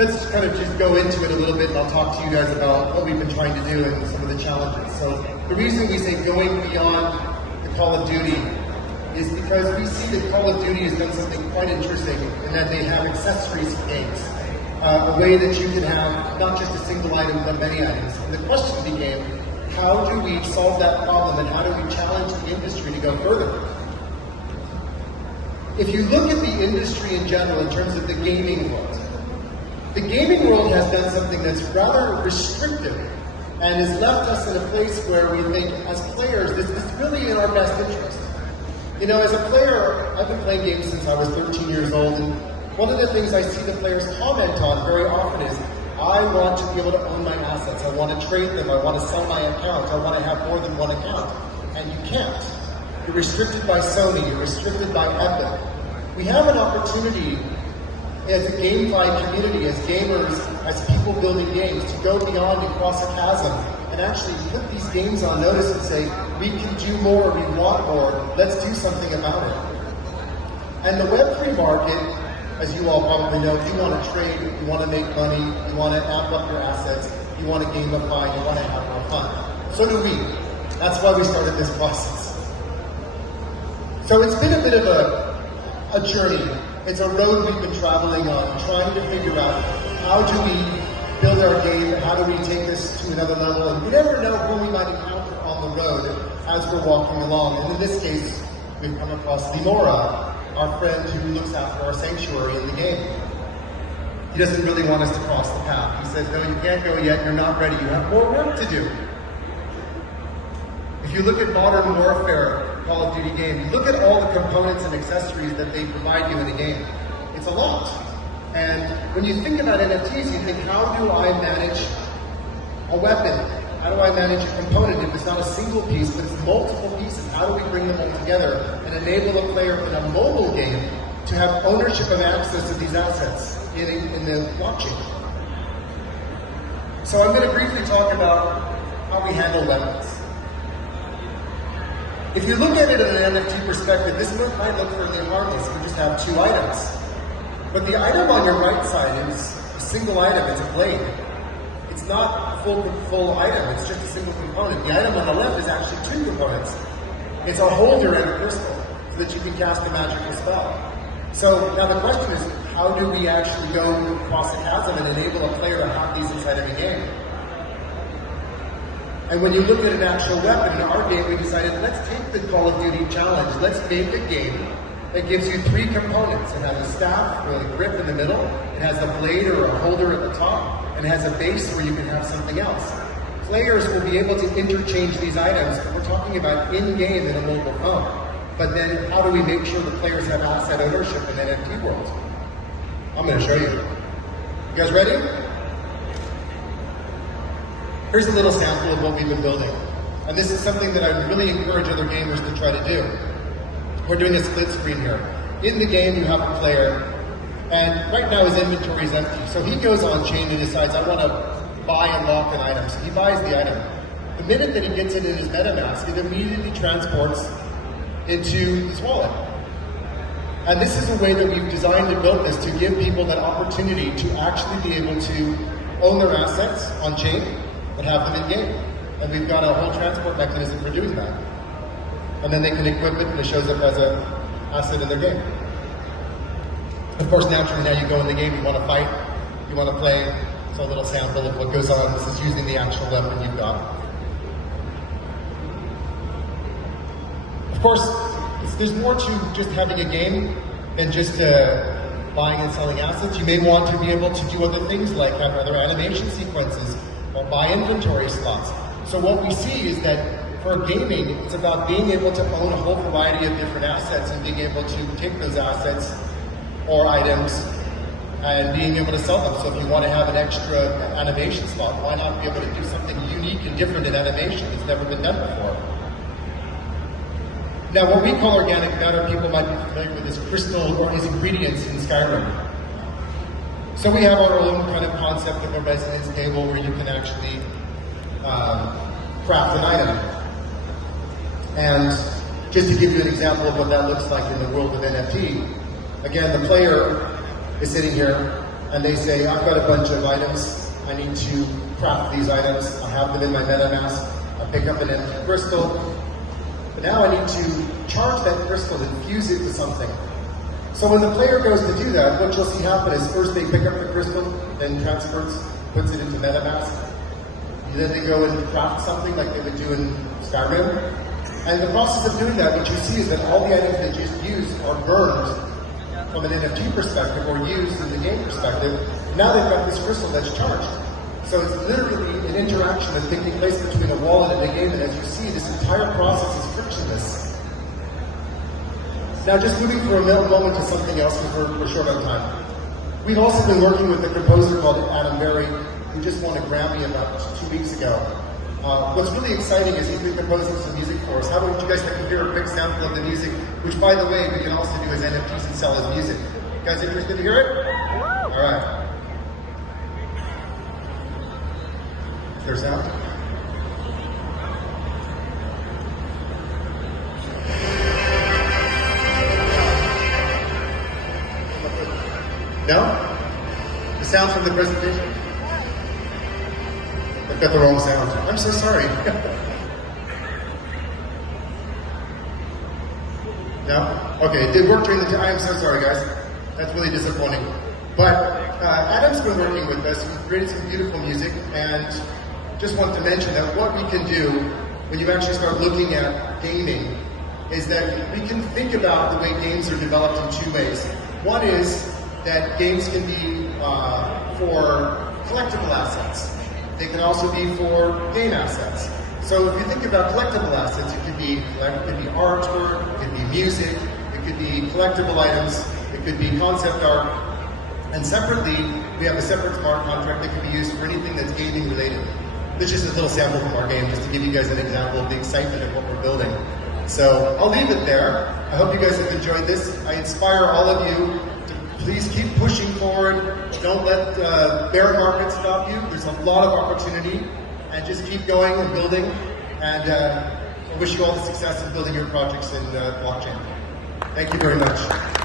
let's kind of just go into it a little bit, and I'll talk to you guys about what we've been trying to do and some of the challenges. So the reason we say going beyond the Call of Duty is because we see that Call of Duty has done something quite interesting in that they have accessories to games. A way that you can have not just a single item, but many items. And the question became, how do we solve that problem, and how do we challenge the industry to go further? If you look at the industry in general in terms of the gaming world has done something that's rather restrictive and has left us in a place where we think, as players, this is really in our best interest. You know, as a player, I've been playing games since I was 13 years old, and one of the things I see the players comment on very often is, I want to be able to own my assets, I want to trade them, I want to sell my account, I want to have more than one account. And you can't. You're restricted by Sony, you're restricted by Epic. We have an opportunity as a GameFi community, as gamers, as people building games, to go beyond and cross a chasm and actually put these games on notice and say, we can do more, we want more, let's do something about it. And the Web3 market, as you all probably know, you want to trade, you want to make money, you want to amp up your assets, you want to gamify, you want to have more fun. So do we. That's why we started this process. So it's been a bit of a journey. It's a road we've been traveling on, trying to figure out how do we build our game, how do we take this to another level, and you never know who we might encounter on the road as we're walking along. And in this case, we've come across Lenora, our friend who looks after our sanctuary in the game. He doesn't really want us to cross the path. He says, no, you can't go yet, you're not ready, you have more work to do. If you look at Modern Warfare, Call of Duty game, you look at all the components and accessories that they provide you in the game. It's a lot. And when you think about NFTs, you think, how do I manage a weapon? How do I manage a component if it's not a single piece, but it's multiple pieces? How do we bring them all together and enable a player in a mobile game to have ownership and access to these assets in the blockchain? So I'm going to briefly talk about how we handle weapons. If you look at it in an NFT perspective, this might look fairly harmless. You just have two items. But the item on your right side is a single item, it's a blade. It's not a full item, it's just a single component. The item on the left is actually two components. It's a holder and a crystal, so that you can cast a magical spell. So now the question is, how do we actually go across the chasm and enable a player to have these inside of a game? And when you look at an actual weapon, in our game we decided, let's take the Call of Duty challenge, let's make a game that gives you three components. It has a staff with a grip in the middle, it has a blade or a holder at the top, and it has a base where you can have something else. Players will be able to interchange these items. We're talking about in-game in a mobile phone. But then how do we make sure the players have asset ownership in the NFT world? I'm going to show you. You guys ready? Here's a little sample of what we've been building. And this is something that I really encourage other gamers to try to do. We're doing a split screen here. In the game, you have a player, and right now his inventory is empty. So he goes on chain and decides, I want to buy and lock an item. So he buys the item. The minute that he gets it in his MetaMask, it immediately transports into his wallet. And this is a way that we've designed and built this to give people that opportunity to actually be able to own their assets on chain and have them in game. And we've got a whole transport mechanism for doing that. And then they can equip it and it shows up as an asset in their game. Of course, naturally now you go in the game, you want to fight, you want to play. So a little sample of what goes on. This is using the actual weapon you've got. Of course, there's more to just having a game than just buying and selling assets. You may want to be able to do other things like have other animation sequences or buy inventory slots. So what we see is that for gaming, it's about being able to own a whole variety of different assets and being able to take those assets or items and being able to sell them. So if you want to have an extra animation slot, why not be able to do something unique and different in animation that's never been done before? Now, what we call organic matter, people might be familiar with as crystal or as ingredients in Skyrim. So we have our own kind of concept of a resonance table where you can actually craft an item. And just to give you an example of what that looks like in the world of NFT, again, the player is sitting here, and they say, I've got a bunch of items, I need to craft these items, I have them in my MetaMask, I pick up an empty crystal, but now I need to charge that crystal and fuse it to something. So when the player goes to do that, what you'll see happen is first they pick up the crystal, then transfers, puts it into MetaMask, then they go and craft something like they would do in Skyrim. And in the process of doing that, what you see is that all the items they just used are burned from an NFT perspective or used in the game perspective. Now they've got this crystal that's charged. So it's literally an interaction that's taking place between a wallet and a game, and as you see, this entire process is frictionless. Now just moving for a moment to something else, because we're short on time. We've also been working with a composer called Adam Berry, who just won a Grammy about 2 weeks ago. What's really exciting is he's been composing some music for us. How about you guys can hear a quick sample of the music, which by the way, we can also do as NFTs and sell as music. You guys interested to hear it? All right. Is there sound? No? The sound from the presentation? I've got the wrong sound. I'm so sorry. No? Okay, it did work during the time. I am so sorry, guys. That's really disappointing. But Adam's been working with us. We've created some beautiful music, and just want to mention that what we can do when you actually start looking at gaming is that we can think about the way games are developed in two ways. One is that games can be for collectible assets. They can also be for game assets. So if you think about collectible assets, it could be artwork, it could be music, it could be collectible items, it could be concept art. And separately, we have a separate smart contract that can be used for anything that's gaming related. This is just a little sample from our game, just to give you guys an example of the excitement of what we're building. So I'll leave it there. I hope you guys have enjoyed this. I inspire all of you to please keep pushing forward. Don't let bear markets stop you. There's a lot of opportunity, and just keep going and building. And I wish you all the success in building your projects in blockchain. Thank you very much.